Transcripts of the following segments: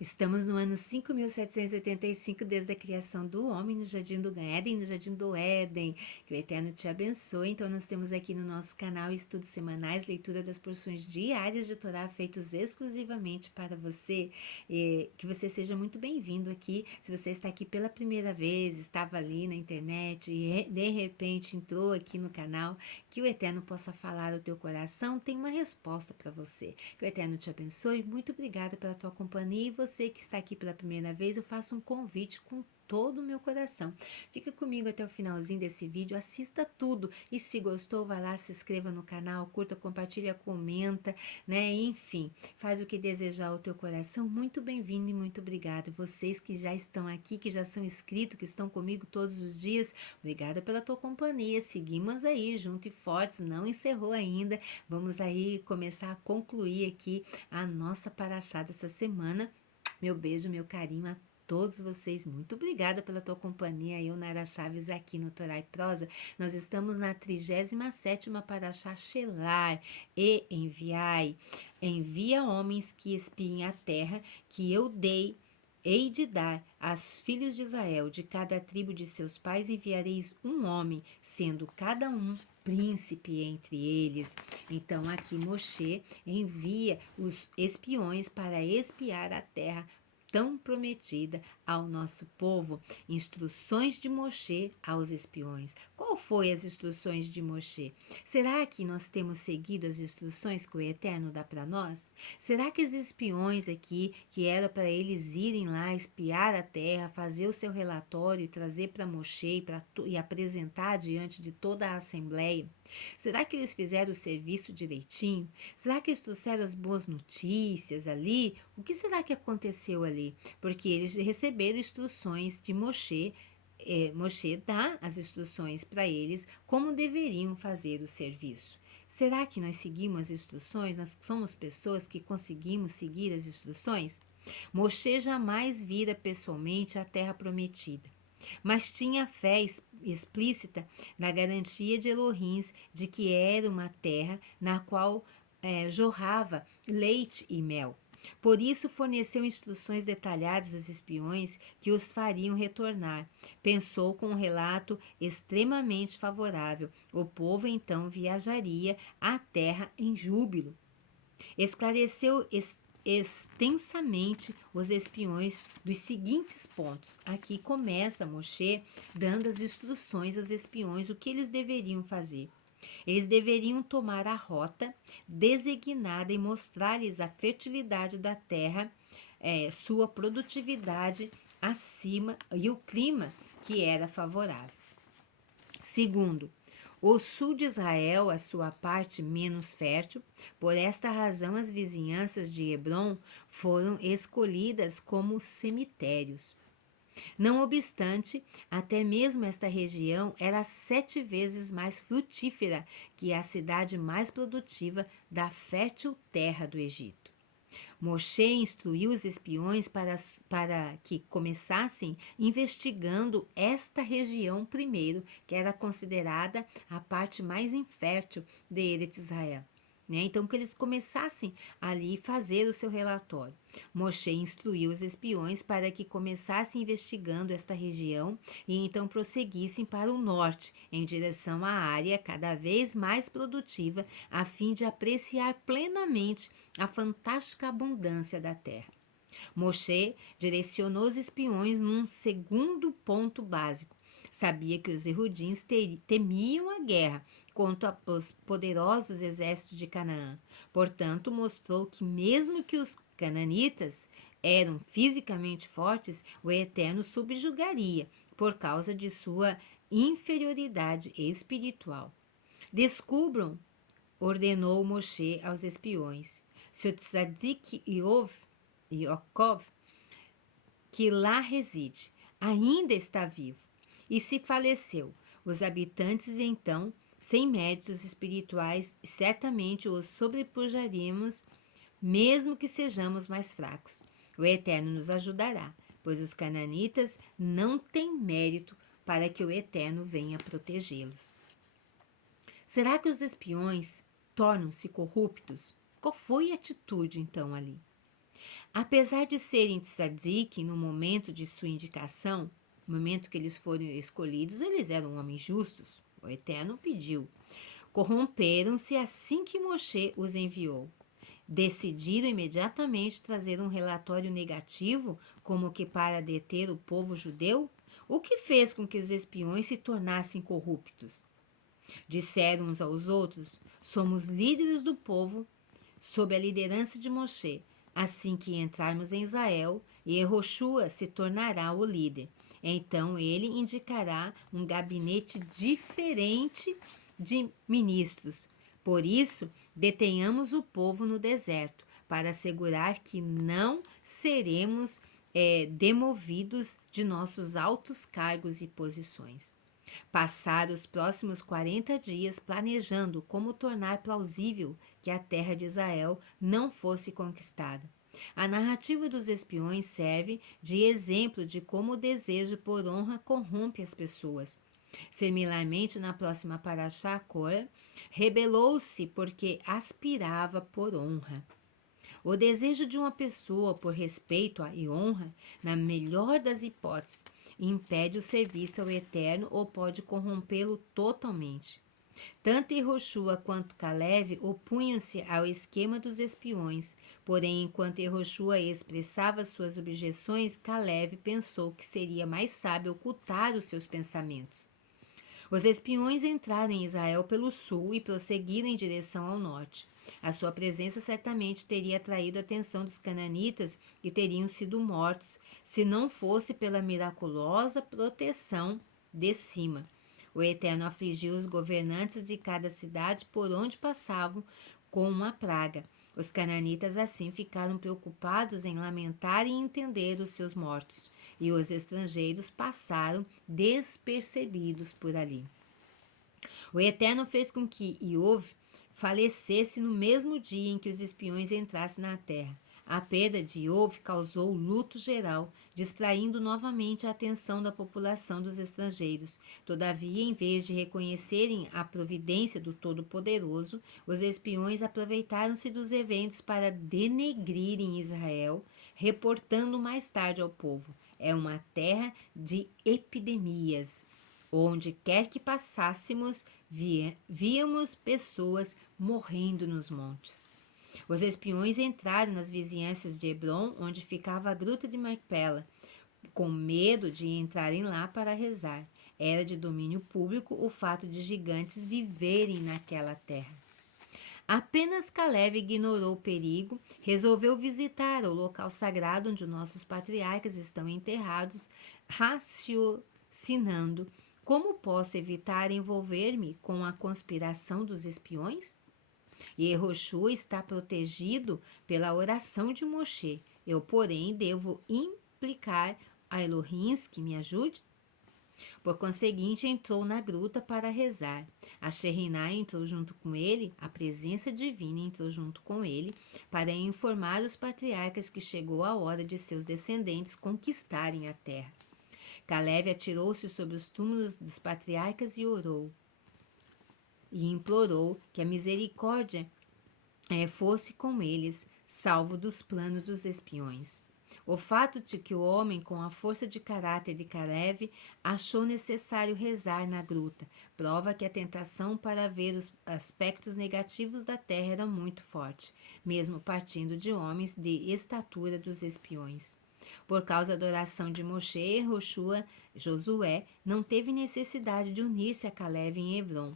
Estamos no ano 5.785 desde a criação do homem no Jardim do Éden, no Jardim do Éden. Que o Eterno te abençoe. Então, nós temos aqui no nosso canal estudos semanais, leitura das porções diárias de Torá, feitos exclusivamente para você. Que você seja muito bem-vindo aqui. Se você está aqui pela primeira vez, estava ali na internet e de repente entrou aqui no canal, que o Eterno possa falar ao teu coração, tem uma resposta para você. Que o Eterno te abençoe. Muito obrigada pela tua companhia. E você que está aqui pela primeira vez, eu faço um convite com todo o meu coração. Fica comigo até o finalzinho desse vídeo, assista tudo. E se gostou, vai lá, se inscreva no canal, curta, compartilha, comenta, né? Enfim, faz o que desejar o teu coração. Muito bem-vindo e muito obrigada. Vocês que já estão aqui, que já são inscritos, que estão comigo todos os dias, obrigada pela tua companhia. Seguimos aí, junto e fortes, não encerrou ainda. Vamos aí começar a concluir aqui a nossa paraxá dessa semana. Meu beijo, meu carinho a todos vocês. Muito obrigada pela tua companhia. Eu, Nara Chaves, aqui no Torá e Prosa. Nós estamos na 37ª paraxá Shelar. E enviai. Envia homens que espiem a terra que eu hei de dar aos filhos de Israel. De cada tribo de seus pais enviareis um homem, sendo cada um príncipe entre eles. Então aqui Moshe envia os espiões para espiar a terra tão prometida ao nosso povo. Instruções de Moshe aos espiões. Qual foi as instruções de Moshe? Será que nós temos seguido as instruções que o Eterno dá para nós? Será que os espiões aqui, que era para eles irem lá espiar a terra, fazer o seu relatório e trazer para Moshe e apresentar diante de toda a assembleia? Será que eles fizeram o serviço direitinho? Será que eles trouxeram as boas notícias ali? O que será que aconteceu ali? Porque eles receberam instruções de Moshe. Moshe dá as instruções para eles como deveriam fazer o serviço. Será que nós seguimos as instruções? Nós somos pessoas que conseguimos seguir as instruções? Moshe jamais vira pessoalmente a terra prometida, mas tinha fé explícita na garantia de Elohim de que era uma terra na qual jorrava leite e mel. Por isso forneceu instruções detalhadas aos espiões que os fariam retornar. Pensou com um relato extremamente favorável. O povo então viajaria à terra em júbilo. Esclareceu extensamente os espiões dos seguintes pontos. Aqui começa Moshe dando as instruções aos espiões o que eles deveriam fazer. Eles deveriam tomar a rota designada e mostrar-lhes a fertilidade da terra, sua produtividade acima e o clima que era favorável. Segundo, o sul de Israel, a sua parte menos fértil, por esta razão as vizinhanças de Hebron foram escolhidas como cemitérios. Não obstante, até mesmo esta região era 7 vezes mais frutífera que a cidade mais produtiva da fértil terra do Egito. Moshe instruiu os espiões para que começassem investigando esta região primeiro, que era considerada a parte mais infértil de Eretz Israel. Então, que eles começassem ali fazer o seu relatório. Moshe instruiu os espiões para que começassem investigando esta região e então prosseguissem para o norte, em direção à área cada vez mais produtiva, a fim de apreciar plenamente a fantástica abundância da terra. Moshe direcionou os espiões num segundo ponto básico. Sabia que os erudins temiam a guerra contra os poderosos exércitos de Canaã. Portanto, mostrou que mesmo que os cananitas eram fisicamente fortes, o Eterno subjugaria por causa de sua inferioridade espiritual. Descubram, ordenou Moshe aos espiões, se o Tzadik Yaakov, que lá reside, ainda está vivo, e se faleceu, os habitantes então, sem méritos espirituais, certamente os sobrepujaremos, mesmo que sejamos mais fracos. O Eterno nos ajudará, pois os cananitas não têm mérito para que o Eterno venha protegê-los. Será que os espiões tornam-se corruptos? Qual foi a atitude então ali? Apesar de serem tzadikim no momento de sua indicação, no momento que eles foram escolhidos, eles eram homens justos. O Eterno pediu. Corromperam-se assim que Moshe os enviou. Decidiram imediatamente trazer um relatório negativo, como que para deter o povo judeu? O que fez com que os espiões se tornassem corruptos? Disseram uns aos outros: somos líderes do povo sob a liderança de Moshe. Assim que entrarmos em Israel, Yehoshua se tornará o líder. Então ele indicará um gabinete diferente de ministros. Por isso, detenhamos o povo no deserto, para assegurar que não seremos demovidos de nossos altos cargos e posições. Passar os próximos 40 dias planejando como tornar plausível que a terra de Israel não fosse conquistada. A narrativa dos espiões serve de exemplo de como o desejo por honra corrompe as pessoas. Similarmente, na próxima Parashá, Cora rebelou-se porque aspirava por honra. O desejo de uma pessoa por respeito e honra, na melhor das hipóteses, impede o serviço ao Eterno ou pode corrompê-lo totalmente. Tanto Yehoshua quanto Caleb opunham-se ao esquema dos espiões, porém, enquanto Yehoshua expressava suas objeções, Caleb pensou que seria mais sábio ocultar os seus pensamentos. Os espiões entraram em Israel pelo sul e prosseguiram em direção ao norte. A sua presença certamente teria atraído a atenção dos cananitas e teriam sido mortos, se não fosse pela miraculosa proteção de cima. O Eterno afligiu os governantes de cada cidade por onde passavam com uma praga. Os cananitas assim ficaram preocupados em lamentar e entender os seus mortos, e os estrangeiros passaram despercebidos por ali. O Eterno fez com que Iov falecesse no mesmo dia em que os espiões entrassem na terra. A perda de Iov causou luto geral, distraindo novamente a atenção da população dos estrangeiros. Todavia, em vez de reconhecerem a providência do Todo-Poderoso, os espiões aproveitaram-se dos eventos para denegrirem Israel, reportando mais tarde ao povo: é uma terra de epidemias. Onde quer que passássemos, víamos pessoas morrendo nos montes. Os espiões entraram nas vizinhanças de Hebron, onde ficava a gruta de Macpela, com medo de entrarem lá para rezar. Era de domínio público o fato de gigantes viverem naquela terra. Apenas Caleb ignorou o perigo, resolveu visitar o local sagrado onde nossos patriarcas estão enterrados, raciocinando: como posso evitar envolver-me com a conspiração dos espiões? Yehoshua está protegido pela oração de Moshe. Eu, porém, devo implicar a Elohims que me ajude? Por conseguinte, entrou na gruta para rezar. A Sheriná entrou junto com ele, a presença divina entrou junto com ele, para informar os patriarcas que chegou a hora de seus descendentes conquistarem a terra. Caleb atirou-se sobre os túmulos dos patriarcas e orou. E implorou que a misericórdia fosse com eles, salvo dos planos dos espiões. O fato de que o homem, com a força de caráter de Caleb, achou necessário rezar na gruta, prova que a tentação para ver os aspectos negativos da terra era muito forte, mesmo partindo de homens de estatura dos espiões. Por causa da oração de Moshe, Josué não teve necessidade de unir-se a Caleb em Hebron.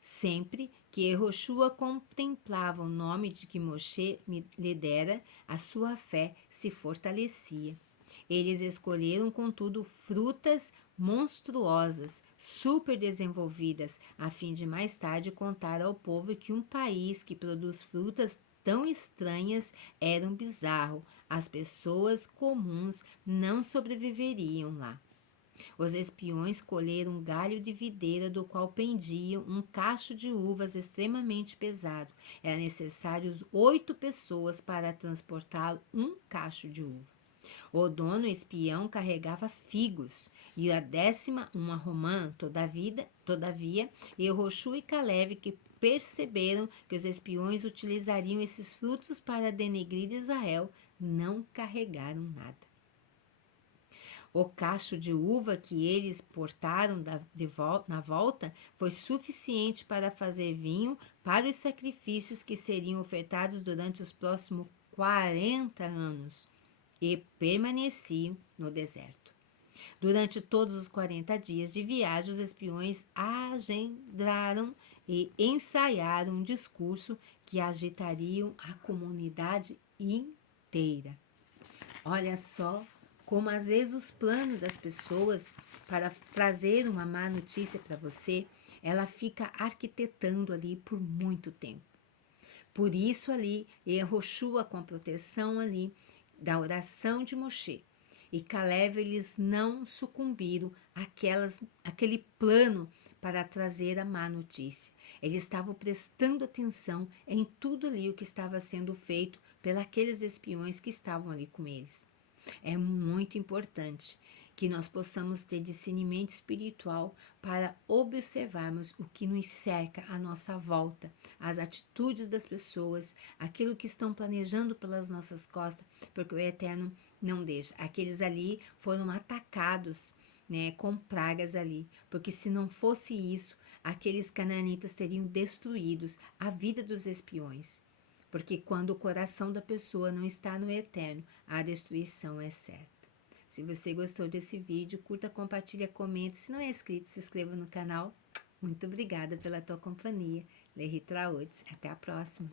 Sempre que Yehoshua contemplava o nome de que Moshe lhe dera, a sua fé se fortalecia. Eles escolheram, contudo, frutas monstruosas, super desenvolvidas, a fim de mais tarde contar ao povo que um país que produz frutas tão estranhas era um bizarro. As pessoas comuns não sobreviveriam lá. Os espiões colheram um galho de videira do qual pendia um cacho de uvas extremamente pesado. Era necessário 8 pessoas para transportar um cacho de uva. O dono espião carregava figos, e a 10ª uma romã. Todavia, Yehoshua e Caleb, que perceberam que os espiões utilizariam esses frutos para denegrir Israel, não carregaram nada. O cacho de uva que eles portaram na volta foi suficiente para fazer vinho para os sacrifícios que seriam ofertados durante os próximos 40 anos e permaneciam no deserto. Durante todos os 40 dias de viagem, os espiões agendaram e ensaiaram um discurso que agitariam a comunidade inteira. Olha só como às vezes os planos das pessoas para trazer uma má notícia para você, ela fica arquitetando ali por muito tempo. Por isso ali, Yehoshua com a proteção ali da oração de Moshe e Caleb, eles não sucumbiram àquele plano para trazer a má notícia. Eles estavam prestando atenção em tudo ali o que estava sendo feito pelos espiões que estavam ali com eles. É muito importante que nós possamos ter discernimento espiritual para observarmos o que nos cerca à nossa volta, as atitudes das pessoas, aquilo que estão planejando pelas nossas costas, porque o Eterno não deixa. Aqueles ali foram atacados, né, com pragas ali, porque se não fosse isso, aqueles cananitas teriam destruídos a vida dos espiões. Porque quando o coração da pessoa não está no Eterno, a destruição é certa. Se você gostou desse vídeo, curta, compartilha, comente. Se não é inscrito, se inscreva no canal. Muito obrigada pela tua companhia. Leritra Odes. Até a próxima.